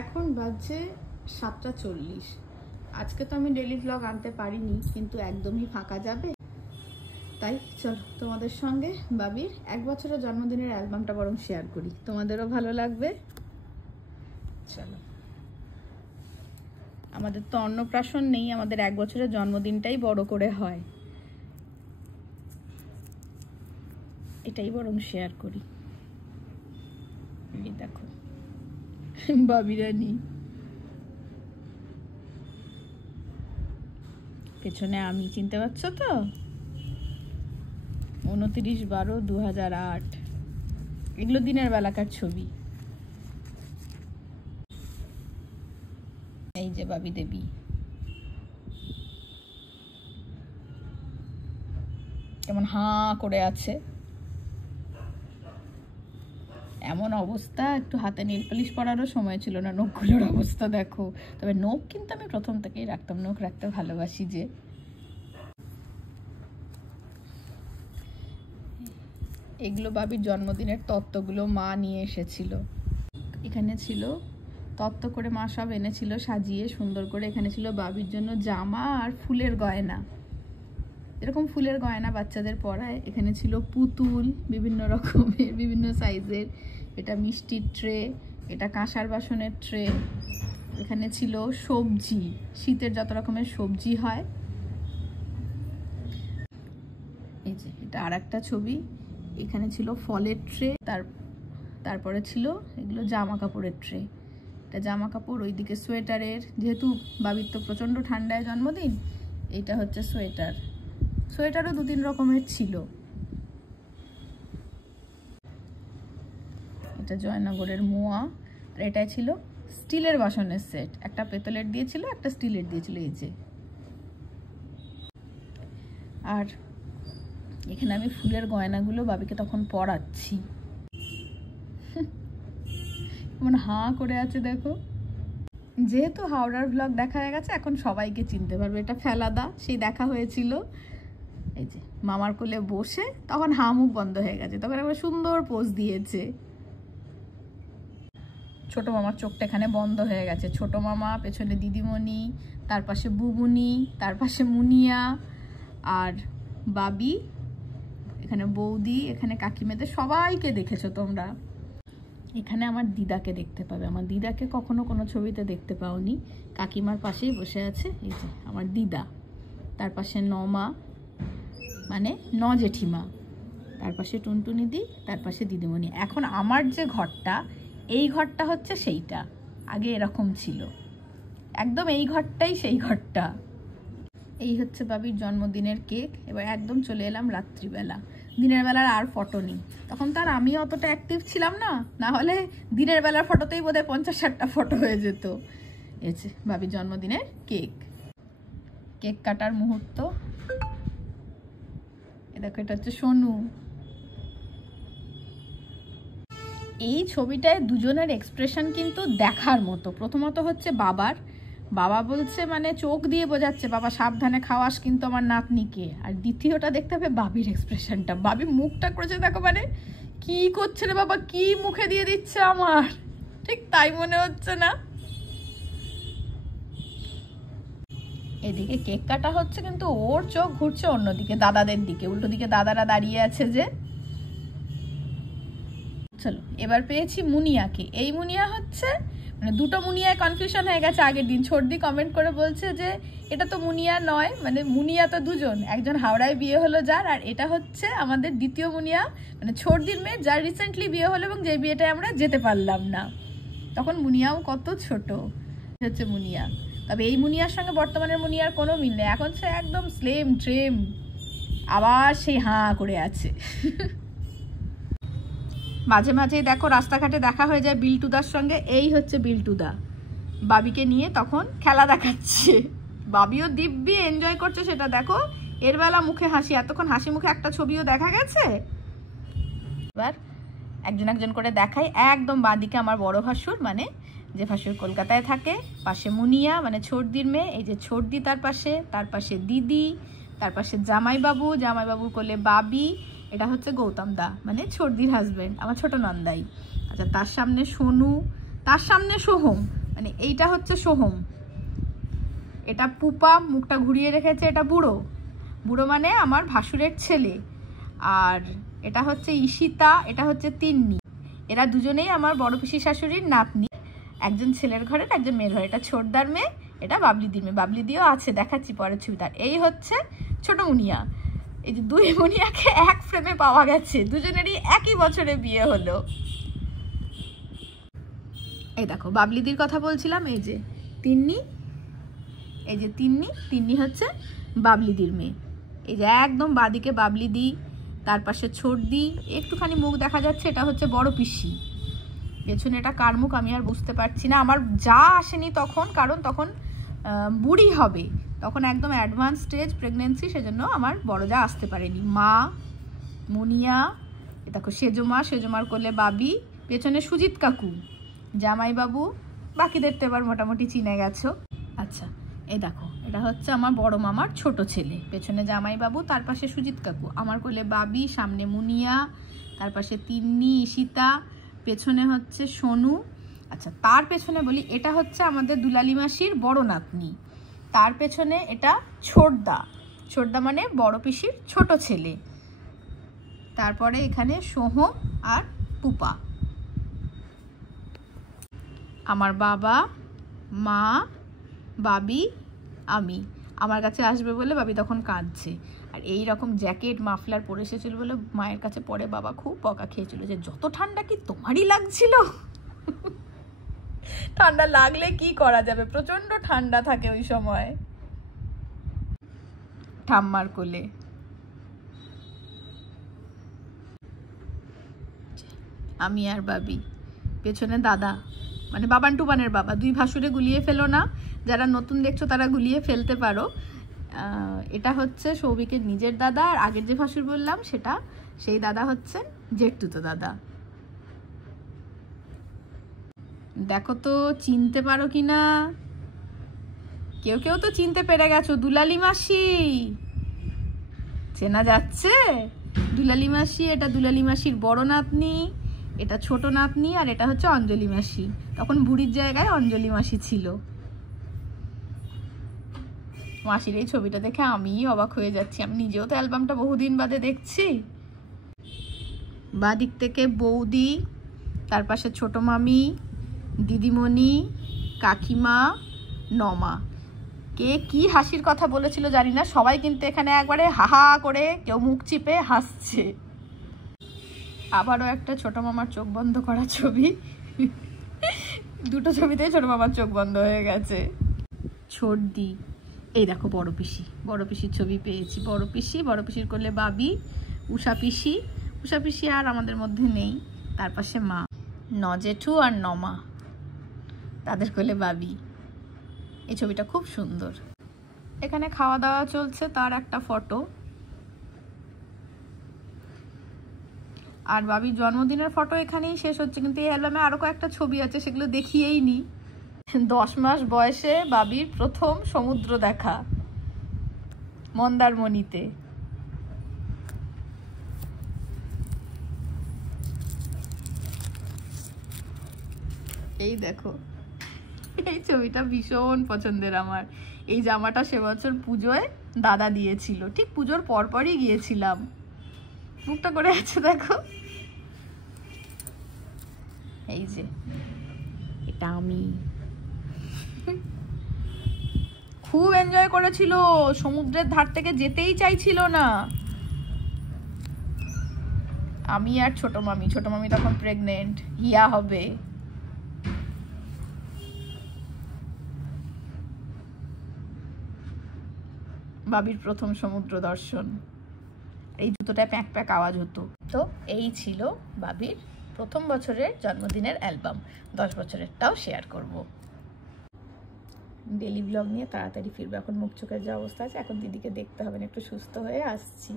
এখন বাজে 7:40। আজকে তো আমি ডেইলি ব্লগ আনতে পারিনি, কিন্তু একদমই ফাঁকা যাবে, তাই চলো তোমাদের সঙ্গে বাবির 1 বছরের জন্মদিনের অ্যালবামটা বরং শেয়ার করি, তোমাদেরও ভালো লাগবে। চলো, আমাদের তো অন্নপ্রাশন নেই, আমাদের 1 বছরের জন্মদিনটাই বড় করে হয়, এটাই বরং শেয়ার করি। এই দেখো বাবিরানি, পেছনে আমি, চিনতে পারছো তো? 29/12/2008, এগুলো দিনের বেলাকার ছবি। এই যে বাবি দেবী, কেমন হাঁ করে আছে, এমন অবস্থা, একটু হাতে নেল পালিশ পরারও সময় ছিল না। নখগুলোর অবস্থা দেখো। তবে নখ কিন্তু আমি প্রথম থেকেই রাখতাম, নখ রাখতে ভালোবাসি। যে এগুলো বাবির জন্মদিনের তত্ত্বগুলো মা নিয়ে এসেছিল, এখানে ছিল তত্ত্ব করে মা সব এনেছিল সাজিয়ে সুন্দর করে। এখানে ছিল বাবির জন্য জামা আর ফুলের গয়না, এরকম ফুলের গয়না বাচ্চাদের পরায়। এখানে ছিল পুতুল বিভিন্ন রকমের, বিভিন্ন সাইজের। এটা মিষ্টির ট্রে, এটা কাঁসার বাসনের ট্রে। এখানে ছিল সবজি, শীতের যত রকমের সবজি হয়। এই যে এটা আর একটা ছবি। এখানে ছিল ফলের ট্রে, তারপরে ছিল এগুলো জামা কাপড়ের ট্রে। এটা জামা কাপড়, ওইদিকে সোয়েটারের, যেহেতু বাবির তো প্রচণ্ড ঠান্ডায় জন্মদিন, এইটা হচ্ছে সোয়েটার। সোয়েটারও 2-3 রকমের ছিল। এটা জয়নগরের মোয়া। আর এটাই ছিল স্টিলের বাসনের সেট, একটা পেতলের দিয়েছিল, একটা স্টিলের দিয়েছিল। এই যে, আর এখানে আমি ফুলের গয়নাগুলো বাবিকে তখন পরাচ্ছি। কেমন হাঁ করে আছে দেখো। যেহেতু হাওড়ার ব্লগ দেখা হয়ে গেছে, এখন সবাইকে চিনতে পারবে। এটা ফেলাদা, সেই দেখা হয়েছিল। এই যে মামার কোলে বসে, তখন হা মুখ বন্ধ হয়ে গেছে, তখন একটা সুন্দর পোজ দিয়েছে। ছোট মামার চোখটা এখানে বন্ধ হয়ে গেছে। ছোট মামা, পেছনে দিদিমণি, তার পাশে বুবুনি, তার পাশে মুনিয়া আর বাবি, এখানে বৌদি, এখানে কাকিমেদের সবাইকে দেখেছো তোমরা। এখানে আমার দিদাকে দেখতে পাবে। আমার দিদাকে কখনো কোনো ছবিতে দেখতে পাওনি। কাকিমার পাশেই বসে আছে এই যে আমার দিদা। তার পাশে নমা, মানে জেঠিমা, তার পাশে টুনটুনি দি, তার পাশে দিদিমণি। এখন আমার যে ঘরটা, এই ঘরটা হচ্ছে সেইটা, আগে এরকম ছিল একদম। এই ঘরটাই সেই ঘরটা। এই হচ্ছে বাবির জন্মদিনের কেক। এবার একদম চলে এলাম রাত্রিবেলা। দিনের বেলার আর ফটো নেই, তখন তো আর আমিও অতটা অ্যাক্টিভ ছিলাম না, না হলে দিনের বেলার ফটোতেই বোধহয় 50-60টা ফটো হয়ে যেত। এই যে বাবির জন্মদিনের কেক, কেক কাটার মুহূর্ত। এ দেখো, এটা হচ্ছে সোনু। এই ছবিটায় দুজনের এক্সপ্রেশন কিন্তু দেখার মতো। প্রথমত হচ্ছে বাবার, বাবা বলছে, মানে চোখ দিয়ে বোঝাচ্ছে, বাবা সাবধানে খাওয়াস কিন্তু আমার নাতনিকে। আর দ্বিতীয়টা দেখতে হবে বাবির এক্সপ্রেশনটা। বাবি মুখটা করেছে দেখো, মানে কি করছে রে বাবা, কি মুখে দিয়ে দিচ্ছে আমার, ঠিক তাই মনে হচ্ছে না? এদিকে কেক কাটা হচ্ছে, কিন্তু ওর চোখ ঘুরছে অন্যদিকে, দাদাদের দিকে। উল্টো দিকে দাদারা দাঁড়িয়ে আছে যে। চলো, এবার পেয়েছি মুনিয়াকে। এই মুনিয়া হচ্ছে, মানে দুটো মুনিয়ায় কনফিউশন হয়ে গেছে আগের দিন। ছর্দি কমেন্ট করে বলছে যে এটা তো মুনিয়া নয়, মানে মুনিয়া তো দুজন, একজন হাওড়ায় বিয়ে হলো যার, আর এটা হচ্ছে আমাদের দ্বিতীয় মুনিয়া, মানে ছর্দির মেয়ে, যার রিসেন্টলি বিয়ে হলো এবং যে বিয়েটায় আমরা যেতে পারলাম না। তখন মুনিয়াও কত ছোট হচ্ছে মুনিয়া। তবে এই মুনিয়ার সঙ্গে বর্তমানের মুনিয়ার কোনো মিল নেই, এখন সে একদম স্লেম ট্রেম, আবার সেই হাঁ করে আছে। মাঝে মাঝে দেখো রাস্তাঘাটে দেখা হয়ে যায় বিল্টুদার সঙ্গে। এই হচ্ছে বিল্টুদা, বাবিকে নিয়ে তখন খেলা দেখাচ্ছে। বাবিও দিব্যি এনজয় করছে সেটা দেখো। এর বেলা মুখে হাসি, এতক্ষণ হাসি মুখে একটা ছবিও দেখা গেছে। এবার একজন একজন করে দেখাই। একদম বাঁদিকে আমার বড় ভাসুর, মানে যে ভাসুর কলকাতায় থাকে, পাশে মুনিয়া মানে ছর্দির মেয়ে, এই যে ছর্দি তার পাশে দিদি, তার পাশে জামাইবাবু, জামাইবাবুর কোলে বাবি, এটা হচ্ছে গৌতম দা মানে ছর্দির হাজবেন্ড, আমার ছোট নন্দাই। আচ্ছা, তার সামনে সোনু, তার সামনে সোহম। মানে এইটা হচ্ছে সোহম, এটা পুপা, মুখটা ঘুরিয়ে রেখেছে, এটা বুড়ো। বুড়ো মানে আমার ভাসুরের ছেলে। আর এটা হচ্ছে ঈশিতা, এটা হচ্ছে তিন্নি। এরা দুজনেই আমার বড় পিসি শাশুড়ির নাতনি, একজন ছেলের ঘরের, একজন মেয়ের ঘরে। এটা ছোটদার মেয়ে, এটা বাবলিদির মেয়ে। বাবলিদিও আছে, দেখাচ্ছি পরের ছবিটা। এই হচ্ছে ছোট মুনিয়া। এই যে দুই মুনিয়াকে এক ফ্রেমে পাওয়া গেছে, দুজনেরই একই বছরে বিয়ে হলো। এই দেখো বাবলিদির কথা বলছিলাম, এই যে তিন্নি, এই যে তিন্নি, তিন্নি হচ্ছে বাবলিদির মেয়ে। এই যে একদম বাদিকে বাবলিদি, তার পাশে ছোটদি, একটুখানি মুখ দেখা যাচ্ছে, এটা হচ্ছে বড় পিসি। পেছনে এটা কার মুখ আমি আর বুঝতে পারছি না। আমার যা আসেনি তখন, কারণ তখন বুড়ি হবে, তখন একদম অ্যাডভান্স স্টেজ প্রেগনেন্সি, সেজন্য আমার বড় যা আসতে পারেনি। মা, মুনিয়া, দেখো সেজমা, সেজমার কোলে বাবি, পেছনে সুজিত কাকু, জামাইবাবু, বাকিদের তো এবার মোটামুটি চিনে গেছো। আচ্ছা, এই দেখো এটা হচ্ছে আমার বড় মামার ছোট ছেলে, পেছনে জামাইবাবু, তার পাশে সুজিত কাকু, আমার কোলে বাবি, সামনে মুনিয়া, তার পাশে তিন্নি, ঈশিতা, পেছনে হচ্ছে সোনু। আচ্ছা, তার পেছনে বলি, এটা হচ্ছে আমাদের দুলালি মাসির বড় নাতনি। তার পেছনে এটা ছোটদা, ছোটদা মানে বড় পিসির ছোট ছেলে। তারপরে এখানে সোহম আর পুপা। আমার বাবা, মা, বাবি, আমি। আমার কাছে আসবে বলে বাবি তখন কাঁদছে। আর এই রকম জ্যাকেট মাফলার পরে এসেছিল বলে মায়ের কাছে পরে বাবা খুব বকা খেয়েছিল যে যত ঠান্ডা কি তোমারই লাগছিল। ঠান্ডা লাগলে কি করা যাবে, প্রচন্ড ঠান্ডা থাকে ওই সময়। ঠাম্মার কোলে। আমি আর বাবি, পেছনে দাদা, মানে বাবান টুবানের বাবা। দুই ভাসুরে গুলিয়ে ফেলো না, যারা নতুন দেখছো তারা গুলিয়ে ফেলতে পারো। এটা হচ্ছে সৌভিকের নিজের দাদা, আর আগের যে ভাসুর বললাম সেটা, সেই দাদা হচ্ছেন জেঠতুতো দাদা। দেখো তো চিনতে পারো কিনা, কেউ কেউ তো চিনতে পেরে গেছো। দুলালি মাসি চেনা যাচ্ছে? দুলালি মাসি, এটা দুলালি মাসির বড় নাতনি, এটা ছোট নাতনি, আর এটা হচ্ছে অঞ্জলি মাসি। তখন বুড়ির জায়গায় অঞ্জলি মাসি ছিল। মাসির এই ছবিটা দেখে আমি অবাক হয়ে যাচ্ছি, আমি নিজেও তো অ্যালবামটা বহুদিন বাদে দেখছি। বাদিক থেকে বৌদি, তার পাশে ছোট মামি, দিদিমণি, কাকিমা, নমা। কে কি হাসির কথা বলেছিল জানি না, সবাই কিন্তু এখানে একবারে হাহা করে কেউ মুখ চিপে হাসছে। আবারও একটা ছোট মামার চোখ বন্ধ করা ছবি, দুটো ছবিতেই ছোট মামার চোখ বন্ধ হয়ে গেছে। ছোটদি, এই দেখো বড় পিসি, বড় পিসির ছবি পেয়েছি। বড় পিসি, বড় পিসির কোলে বাবি, উষা পিসি, উষা পিসি আর আমাদের মধ্যে নেই। তার পাশে মা, নজেঠু আর নমা, তাদের কোলে বাবি। এই ছবিটা খুব সুন্দর। এখানে খাওয়া দাওয়া চলছে, তার একটা ফটো। আর বাবির জন্মদিনের ফটো এখানেই শেষ হচ্ছে, কিন্তু এই অ্যালবামে আরো কয়েকটা ছবি আছে, সেগুলো দেখিয়েই নি। 10 মাস বয়সে বাবির প্রথম সমুদ্র দেখা মন্দারমণিতে। এই দেখো, এই ছবিটা ভীষণ পছন্দের আমার। এই জামাটা সে বছর পুজোয় দাদা দিয়েছিল, ঠিক পুজোর পরপরই গিয়েছিলাম। মুখটা করে আছে দেখো। এই যে এটা আমি, খুব এনজয় করেছিল, সমুদ্রের ধার থেকে যেতেই চাইছিল না। আমি আর ছোট মামি, ছোট মামি তখন প্রেগনেন্ট, হিয়া হবে। বাবির প্রথম সমুদ্র দর্শন। এই জুতোটা প্যাক প্যাক আওয়াজ হতো। তো এই ছিল বাবির প্রথম বছরের জন্মদিনের অ্যালবাম। 10 বছরেরটাও শেয়ার করব। ডেলি ব্লগ নিয়ে তাড়াতাড়ি ফিরবো। এখন মুখ চোখের যে অবস্থা আছে, এখন দিদিকে দেখতে হবে না, একটু সুস্থ হয়ে আসছি।